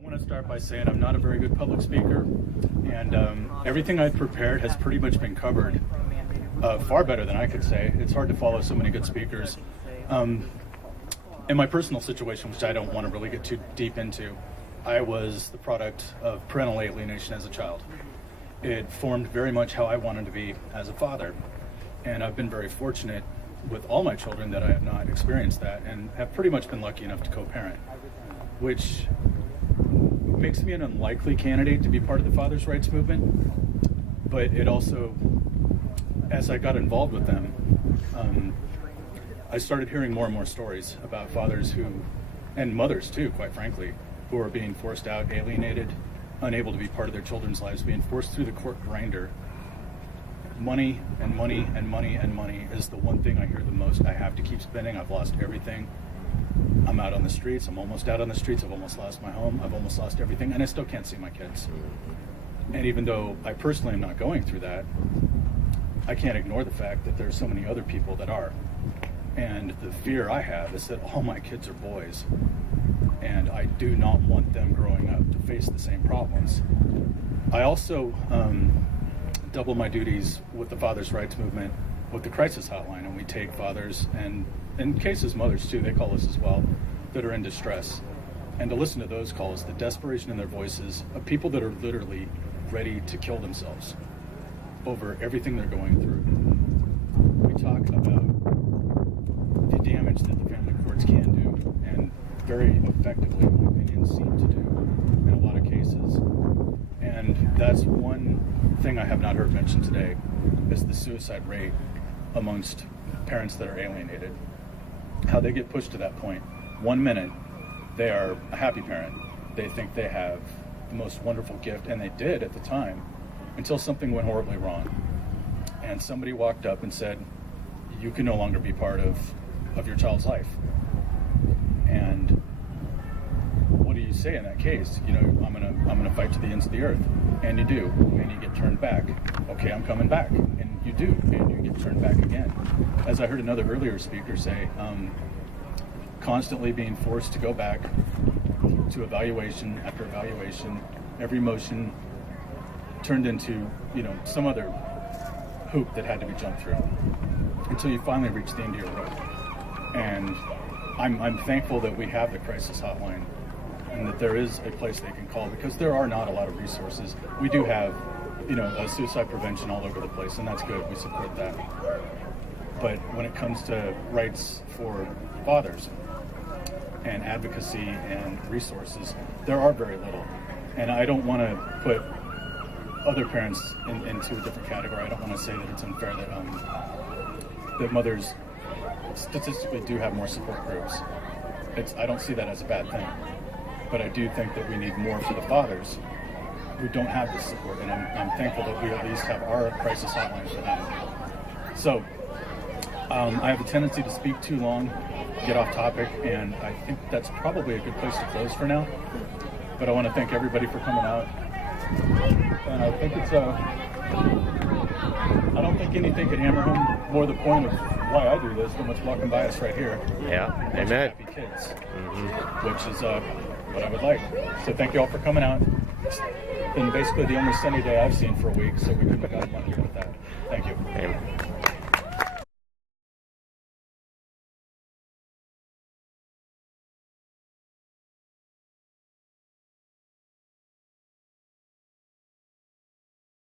I want to start by saying I'm not a very good public speaker, and everything I've prepared has pretty much been covered far better than I could say. It's hard to follow so many good speakers. In my personal situation, which I don't want to really get too deep into, I was the product of parental alienation as a child. It formed very much how I wanted to be as a father, and I've been very fortunate with all my children that I have not experienced that and have pretty much been lucky enough to co-parent, which makes me an unlikely candidate to be part of the fathers' rights movement. But it also, as I got involved with them, I started hearing more and more stories about fathers who, and mothers too, quite frankly, who are being forced out, alienated, unable to be part of their children's lives, being forced through the court grinder. Money and money and money and money is the one thing I hear the most. I have to keep spending. I've lost everything. I'm out on the streets. I'm almost out on the streets. I've almost lost my home. I've almost lost everything, and I still can't see my kids. And even though I personally am not going through that, I can't ignore the fact that there's so many other people that are. And the fear I have is that all my kids are boys, and I do not want them growing up to face the same problems. I also double my duties with the fathers' rights movement with the crisis hotline, and we take fathers and in cases mothers too, they call us as well, that are in distress, and to listen to those calls, the desperation in their voices of people that are literally ready to kill themselves over everything they're going through. We talk about the damage that the family courts can do, and very effectively, in my opinion, seem to do in a lot of cases. And that's one thing I have not heard mentioned today, is the suicide rate amongst parents that are alienated. How they get pushed to that point. 1 minute, they are a happy parent. They think they have the most wonderful gift, and they did at the time, until something went horribly wrong. And somebody walked up and said, you can no longer be part of your child's life. And what do you say in that case? You know, I'm gonna fight to the ends of the earth. And you do, and you get turned back. Okay, I'm coming back. And you do, and you get turned back again. As I heard another earlier speaker say, constantly being forced to go back to evaluation after evaluation, every motion turned into, you know, some other hoop that had to be jumped through until you finally reach the end of your rope. And I'm thankful that we have the crisis hotline and that there is a place they can call, because there are not a lot of resources. We do have, you know, suicide prevention all over the place, and that's good. We support that. But when it comes to rights for fathers and advocacy and resources, there are very little. And I don't want to put other parents into a different category. I don't want to say that it's unfair that mothers statistically do have more support groups. I don't see that as a bad thing. But I do think that we need more for the fathers who don't have this support, and I'm thankful that we at least have our crisis hotline for them. So I have a tendency to speak too long, get off topic, and I think that's probably a good place to close for now. But I want to thank everybody for coming out, and I think I don't think anything could hammer home more the point of why I do this than what's walking by us right here. Yeah, amen. Happy kids, which is what I would like. So thank you all for coming out. It's been basically the only sunny day I've seen for a week, so we couldn't have gotten luckier with that. Thank you. Amen.